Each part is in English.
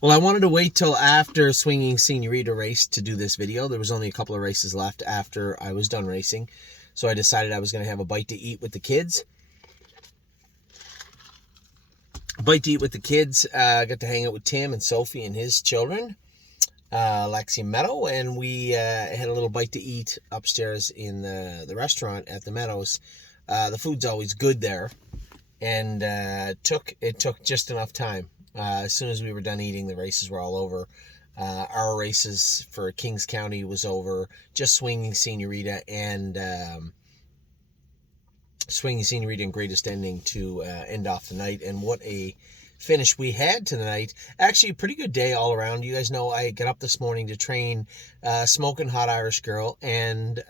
Well, I wanted to wait till after Swinging Senorita race to do this video. There was only a couple of races left after I was done racing. So I decided I was going to have a bite to eat with the kids. Got to hang out with Tim and Sophie and his children, Lexi Meadow, and we had a little bite to eat upstairs in the restaurant at the Meadows. The food's always good there, and it took just enough time. As soon as we were done eating, the races were all over. Our races for Kings County was over. Just Swinging Senorita and Greatest Ending to end off the night. And what a finish we had to the night. Actually, a pretty good day all around. You guys know I got up this morning to train Smoking Hot Irish Girl and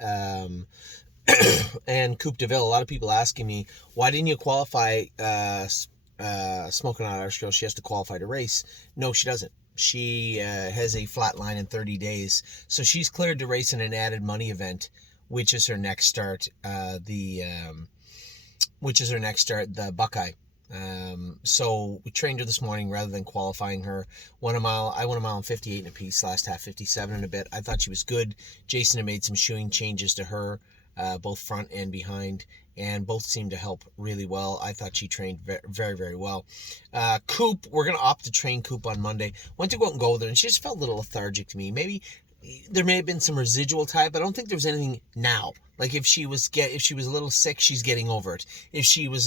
and Coupe de Ville. A lot of people asking me, why didn't you qualify Smoking Hot Irish Girl? She has to qualify to race. No, she doesn't. She has a flat line in 30 days. So she's cleared to race in an added money event, which is her next start, the Buckeye. So we trained her this morning rather than qualifying her. I went a mile and 58 in a piece, last half 57 in a bit. I thought she was good. Jason had made some shoeing changes to her, both front and behind, and both seemed to help really well. I thought she trained very, very well. Coop, we're going to opt to train Coop on Monday. Went to go out and go with her, and she just felt a little lethargic to me. Maybe there may have been some residual tie, but I don't think there was anything now. Like if she was a little sick, she's getting over it. If it was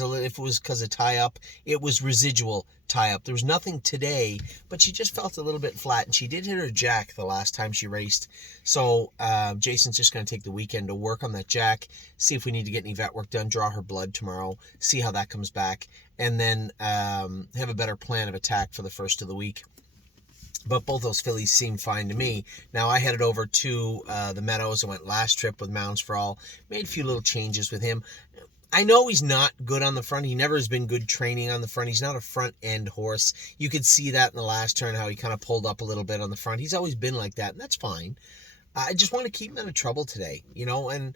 because of tie up, it was residual tie up. There was nothing today, but she just felt a little bit flat, and she did hit her jack the last time she raced. So Jason's just going to take the weekend to work on that jack, see if we need to get any vet work done, draw her blood tomorrow, see how that comes back, and then have a better plan of attack for the first of the week. But both those fillies seemed fine to me. Now, I headed over to the Meadows. I went last trip with Mounds for All. Made a few little changes with him. I know he's not good on the front. He never has been good training on the front. He's not a front-end horse. You could see that in the last turn, how he kind of pulled up a little bit on the front. He's always been like that, and that's fine. I just want to keep him out of trouble today, and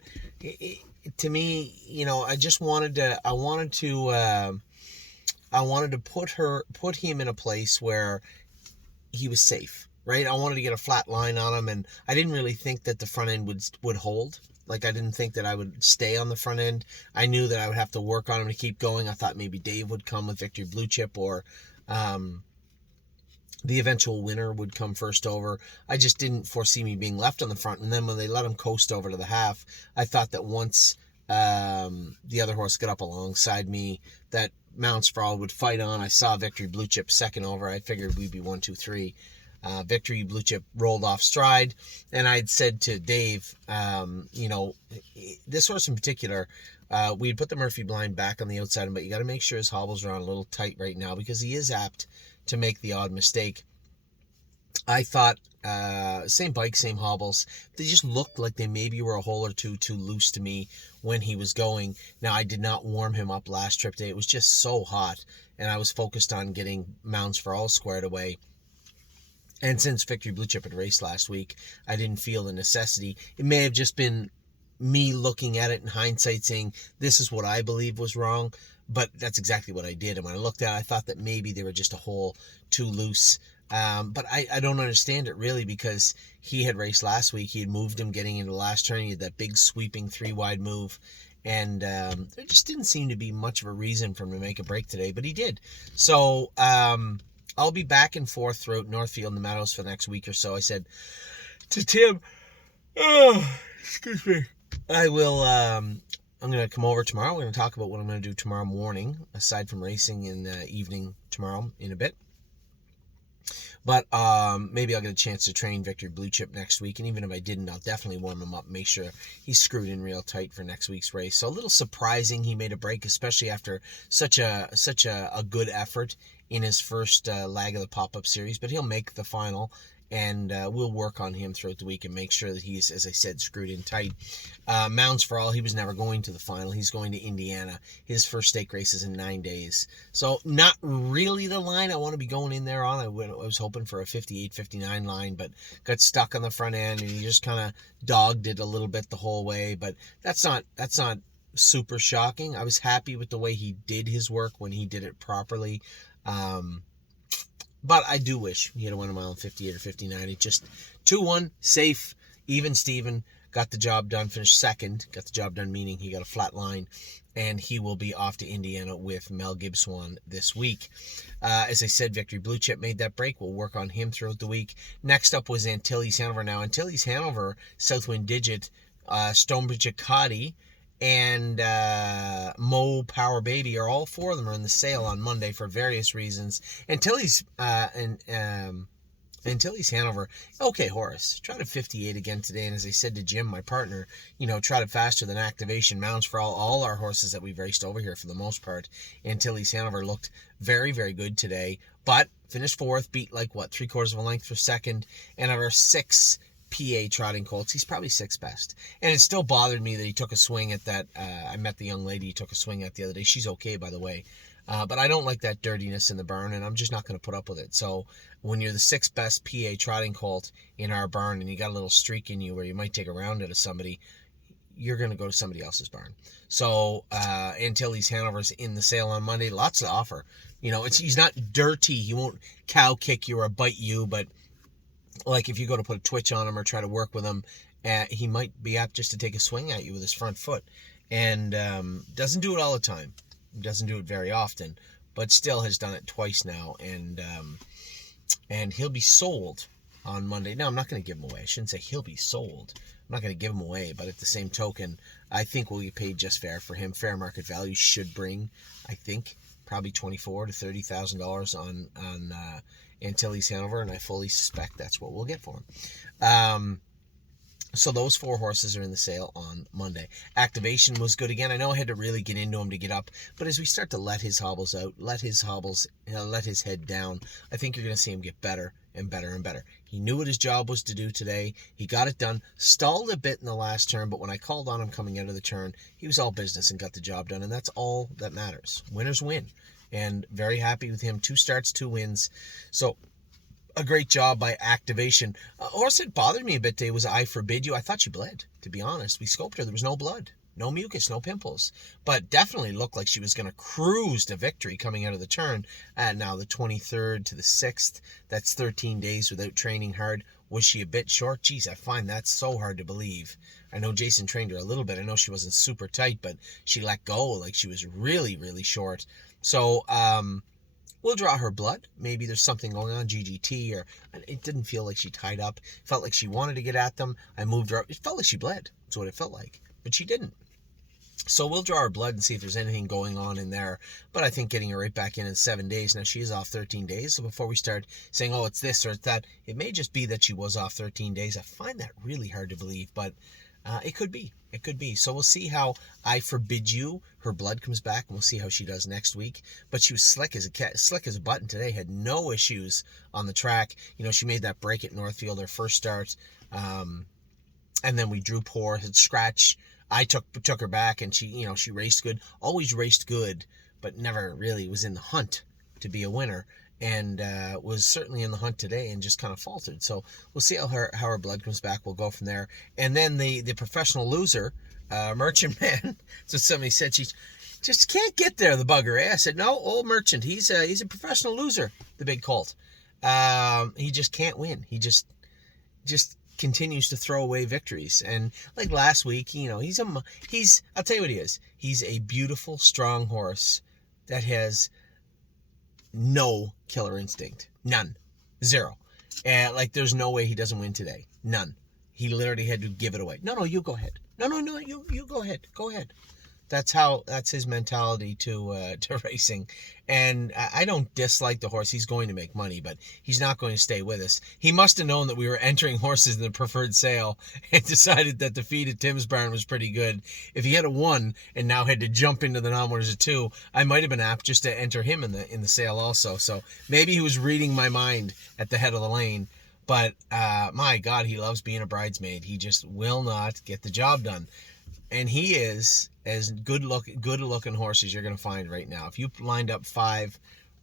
to me, I just wanted to, I wanted to put him in a place where he was safe, right? I wanted to get a flat line on him, and I didn't really think that the front end would hold. Like, I didn't think that I would stay on the front end. I knew that I would have to work on him to keep going. I thought maybe Dave would come with Victory Blue Chip, or the eventual winner would come first over. I just didn't foresee me being left on the front. And then when they let him coast over to the half, I thought that once the other horse got up alongside me, that Mounts for All would fight on. I saw Victory Blue Chip second over. I figured we'd be 1, 2, 3. Victory Blue Chip rolled off stride, and I'd said to Dave, this horse in particular, we'd put the Murphy blind back on the outside, but you got to make sure his hobbles are on a little tight right now, because he is apt to make the odd mistake. I thought, same bike, same hobbles. They just looked like they maybe were a hole or two too loose to me when he was going. Now, I did not warm him up last trip day. It was just so hot, and I was focused on getting Mounts for All squared away. And since Victory Blue Chip had raced last week, I didn't feel the necessity. It may have just been me looking at it in hindsight saying, this is what I believe was wrong, but that's exactly what I did. And when I looked at it, I thought that maybe they were just a hole too loose. But I don't understand it really, because he had raced last week. He had moved him getting into the last turn. He had that big sweeping 3-wide move. And there just didn't seem to be much of a reason for him to make a break today, but he did. So I'll be back and forth throughout Northfield and the Meadows for the next week or so. I said to Tim, excuse me, I'm going to come over tomorrow. We're going to talk about what I'm going to do tomorrow morning, aside from racing in the evening tomorrow in a bit. But maybe I'll get a chance to train Victory Blue Chip next week. And even if I didn't, I'll definitely warm him up and make sure he's screwed in real tight for next week's race. So a little surprising he made a break, especially after such a good effort in his first leg of the pop-up series. But he'll make the final, and we'll work on him throughout the week and make sure that he's, as I said, screwed in tight. Mounds for All, he was never going to the final. He's going to Indiana. His first stake race is in 9 days. So not really the line I want to be going in there on. I was hoping for a 58, 59 line, but got stuck on the front end, and he just kind of dogged it a little bit the whole way. But that's not super shocking. I was happy with the way he did his work when he did it properly. But I do wish he had won a mile in 58 or 59. It just 2-1, safe, even Steven, got the job done, finished second, got the job done, meaning he got a flat line, and he will be off to Indiana with Mel Gibson this week. As I said, Victory Blue Chip made that break. We'll work on him throughout the week. Next up was Antilles Hanover. Now, Antilles Hanover, Southwind Digit, Stonebridge Acadi, and Mo Power Baby are all four of them are in the sale on Monday for various reasons. Antilles Hanover, okay, Horace, tried a 58 again today, and as I said to Jim, my partner, tried it faster than activation mounts for all our horses that we've raced over here for the most part. Antilles Hanover looked very, very good today, but finished fourth, beat like, 3/4 of a length for second, and of our 6 PA trotting colts, he's probably 6th best. And it still bothered me that he took a swing at that, I met the young lady he took a swing at the other day. She's okay, by the way. But I don't like that dirtiness in the barn, and I'm just not going to put up with it. So when you're the 6th best PA trotting colt in our barn and you got a little streak in you where you might take a round out of somebody, you're going to go to somebody else's barn. So Antilles Hanover's in the sale on Monday. Lots to offer. He's not dirty. He won't cow kick you or bite you, but like if you go to put a twitch on him or try to work with him, he might be apt just to take a swing at you with his front foot. And doesn't do it all the time. Doesn't do it very often, but still has done it twice now, and he'll be sold on Monday. Now, I'm not going to give him away. I shouldn't say he'll be sold. I'm not going to give him away, but at the same token, I think we'll get paid just fair for him. Fair market value should bring, I think, probably $24,000 to $30,000 on Antilles Hanover, and I fully suspect that's what we'll get for him. So those 4 horses are in the sale on Monday. Activation was good again. I know I had to really get into him to get up, but as we start to let his hobbles out, let his head down, I think you're going to see him get better and better and better. He knew what his job was to do today. He got it done. Stalled a bit in the last turn, but when I called on him coming out of the turn, he was all business and got the job done, and that's all that matters. Winners win, and very happy with him. 2 starts, 2 wins. So a great job by Activation. Horse that bothered me a bit today was I Forbid You. I thought she bled, to be honest. We scoped her. There was no blood, no mucus, no pimples, but definitely looked like she was going to cruise to victory coming out of the turn. And now the 23rd to the 6th, that's 13 days without training hard. Was she a bit short? Geez, I find that so hard to believe. I know Jason trained her a little bit. I know she wasn't super tight, but she let go like she was really, really short. So, we'll draw her blood. Maybe there's something going on, GGT, or it didn't feel like she tied up. It felt like she wanted to get at them. I moved her up. It felt like she bled. That's what it felt like. But she didn't. So we'll draw her blood and see if there's anything going on in there. But I think getting her right back in 7 days. Now, she is off 13 days. So before we start saying, oh, it's this or it's that, it may just be that she was off 13 days. I find that really hard to believe, but it could be. It could be. So we'll see how I Forbid You, her blood comes back, and we'll see how she does next week. But she was slick as a button today, had no issues on the track. She made that break at Northfield, her first start. And then we drew poor, had scratch. I took her back, and she raced good, always raced good, but never really was in the hunt to be a winner. And was certainly in the hunt today and just kind of faltered. So we'll see how her blood comes back. We'll go from there. And then the professional loser, Merchant Man. So somebody said she just can't get there, the bugger. I said, no, old Merchant, he's a professional loser, the big colt. He just can't win. He just continues to throw away victories. And like last week, I'll tell you what he is. He's a beautiful, strong horse that has no killer instinct. None. Zero. And there's no way he doesn't win today. None. He literally had to give it away. No, you go ahead. No, you go ahead. Go ahead. That's his mentality to racing. And I don't dislike the horse. He's going to make money, but he's not going to stay with us. He must have known that we were entering horses in the preferred sale and decided that the feed at Tim's barn was pretty good. If he had a 1 and now had to jump into the non-winners of 2, I might have been apt just to enter him in the sale also. So maybe he was reading my mind at the head of the lane. But my God, he loves being a bridesmaid. He just will not get the job done. And he is as good looking horse as you're going to find right now. If you lined up 5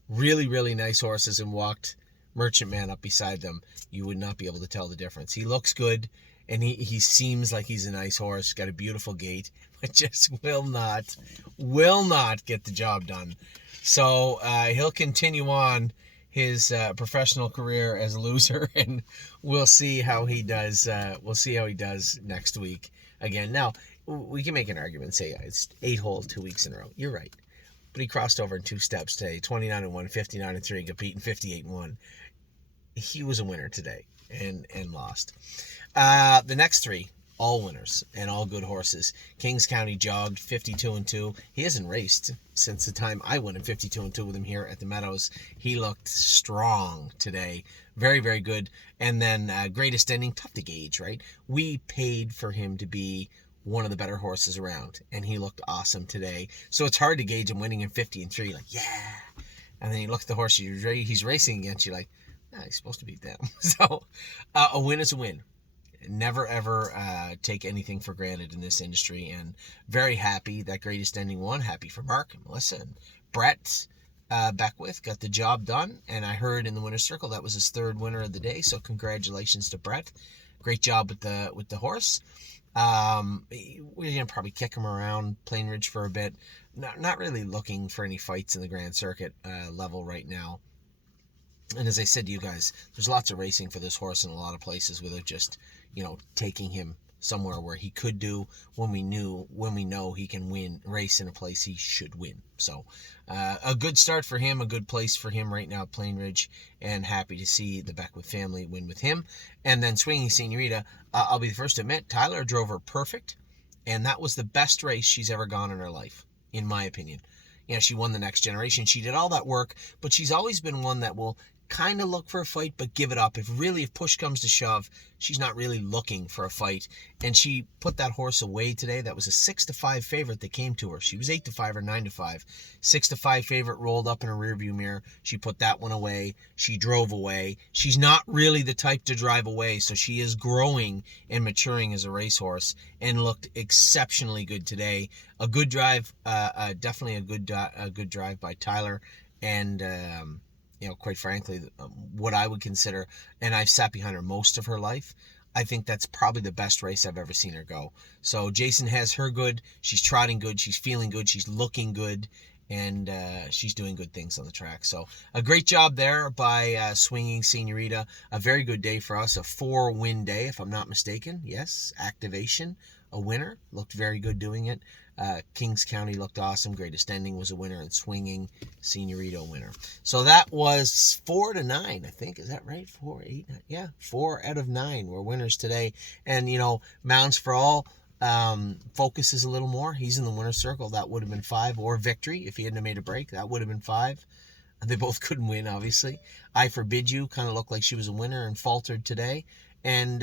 really, really nice horses and walked Merchant Man up beside them, you would not be able to tell the difference. He looks good, and he seems like he's a nice horse, got a beautiful gait, but just will not get the job done. So he'll continue on his professional career as a loser, and we'll see how he does. We'll see how he does next week again. Now we can make an argument, say it's 8-hole 2 weeks in a row. You're right, but he crossed over in 2 steps today: 29-1, 59-3, competing 58-1. He was a winner today and lost. The next three, all winners and all good horses. Kings County jogged 52-2. He hasn't raced since the time I went in 52-2 with him here at the Meadows. He looked strong today. Very, very good. And then Greatest Ending, tough to gauge, right? We paid for him to be one of the better horses around, and he looked awesome today. So it's hard to gauge him winning in 50-3, like, yeah. And then you look at the horse he's racing against, you're like, he's supposed to beat them. So a win is a win. Never ever take anything for granted in this industry, and very happy that Greatest Ending won. Happy for Mark and Melissa and Brett Beckwith got the job done, and I heard in the winner's circle that was his third winner of the day. So congratulations to Brett. Great job with the horse. We're gonna probably kick him around Plain Ridge for a bit. Not really looking for any fights in the Grand Circuit level right now. And as I said to you guys, there's lots of racing for this horse in a lot of places without just, taking him somewhere where he could do when we know he can race in a place he should win. So a good start for him, a good place for him right now at Plain Ridge, and happy to see the Beckwith family win with him. And then Swinging Senorita, I'll be the first to admit, Tyler drove her perfect, and that was the best race she's ever gone in her life, in my opinion. She won the Next Generation. She did all that work, but she's always been one that will kind of look for a fight, but give it up. If push comes to shove, she's not really looking for a fight. And she put that horse away today. That was a 6-5 favorite that came to her. She was 8-5 or 9-5. 6-5 favorite rolled up in her rearview mirror. She put that one away. She drove away. She's not really the type to drive away, so she is growing and maturing as a racehorse, and looked exceptionally good today. A good drive, definitely a good drive by Tyler, and quite frankly, what I would consider, and I've sat behind her most of her life, I think that's probably the best race I've ever seen her go. So Jason has her good. She's trotting good. She's feeling good. She's looking good. And she's doing good things on the track. So a great job there by Swinging Senorita. A very good day for us. A 4-win day, if I'm not mistaken. Yes, Activation, a winner. Looked very good doing it. Kings County looked awesome. Greatest Ending was a winner, and Swinging Senorita a winner. So that was 4-9, I think. Is that right? 4, 8, 9? Yeah, 4 out of 9 were winners today. And, Mounds for All focuses a little more. He's in the winner's circle. That would have been 5. Or Victory, if he hadn't made a break, that would have been 5. They both couldn't win, obviously. I Forbid You kind of looked like she was a winner and faltered today. And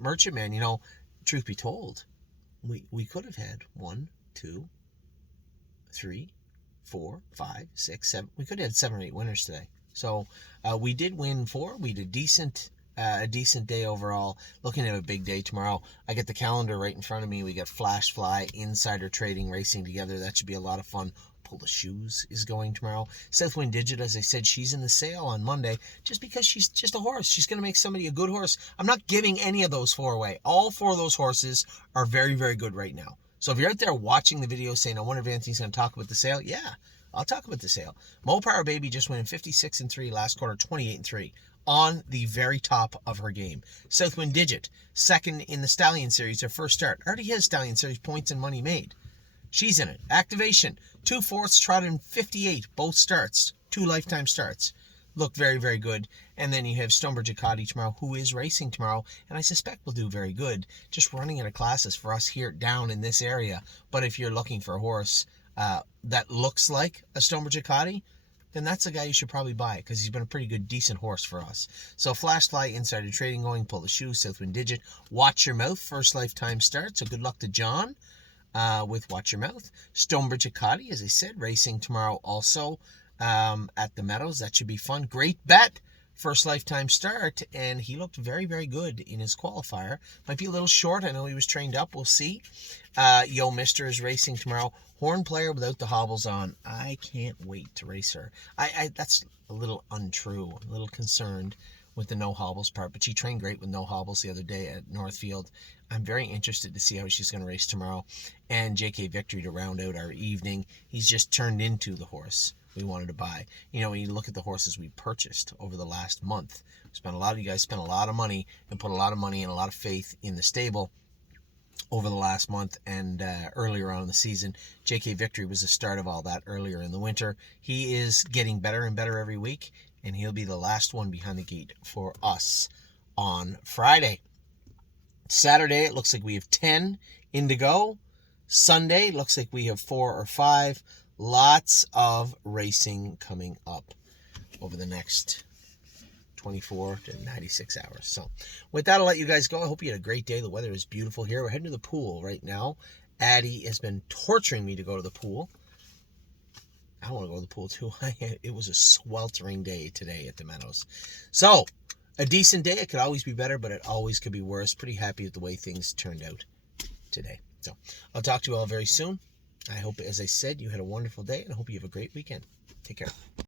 Merchant Man, truth be told, we could have had 1, 2, 3, 4, 5, 6, 7. We could have had 7 or 8 winners today. So we did win 4. We did a decent day overall. Looking at a big day tomorrow. I get the calendar right in front of me. We got Flash Fly, Insider Trading racing together. That should be a lot of fun. Pull the Shoes is going tomorrow. Southwind Digit, as I said, she's in the sale on Monday just because she's just a horse. She's going to make somebody a good horse. I'm not giving any of those 4 away. All 4 of those horses are very, very good right now. So if you're out there watching the video saying, I wonder if Anthony's going to talk about the sale, yeah, I'll talk about the sale. Mo Power Baby just went in 56-3 last quarter, 28-3. On the very top of her game. Southwind Digit, second in the Stallion Series, her first start. Already has Stallion Series points and money made. She's in it. Activation, 2/4 trotted in 58, both starts, 2 lifetime starts. Look very, very good. And then you have Stonebridge Acadi tomorrow, who is racing tomorrow, and I suspect will do very good. Just running out of classes for us here down in this area. But if you're looking for a horse that looks like a Stonebridge Acadi, then that's a guy you should probably buy, because he's been a pretty good, decent horse for us. So Flashfly, Insider Trading going, Pull the Shoe, Southwind Digit, Watch Your Mouth, first lifetime start. So good luck to John with Watch Your Mouth. Stonebridge Acadi, as I said, racing tomorrow also at the Meadows. That should be fun. Great Bet, first lifetime start, and he looked very, very good in his qualifier. Might be a little short. I know he was trained up. We'll see. Yo Mister is racing tomorrow. Horn Player without the hobbles on. I can't wait to race her. That's a little untrue. I'm a little concerned with the no hobbles part, but she trained great with no hobbles the other day at Northfield. I'm very interested to see how she's going to race tomorrow. And JK Victory to round out our evening. He's just turned into the horse we wanted to buy. You know, when you look at the horses we purchased over the last month, you guys spent a lot of money and put a lot of money and a lot of faith in the stable over the last month and earlier on in the season. JK Victory was the start of all that earlier in the winter. He is getting better and better every week, and he'll be the last one behind the gate for us on Friday. Saturday, it looks like we have 10 in to go. Sunday, it looks like we have 4 or 5. Lots of racing coming up over the next 24 to 96 hours. So with that, I'll let you guys go. I hope you had a great day. The weather is beautiful here. We're heading to the pool right now. Addie has been torturing me to go to the pool. I want to go to the pool too. It was a sweltering day today at the Meadows. So a decent day. It could always be better, but it always could be worse. Pretty happy with the way things turned out today. So I'll talk to you all very soon. I hope, as I said, you had a wonderful day, and I hope you have a great weekend. Take care.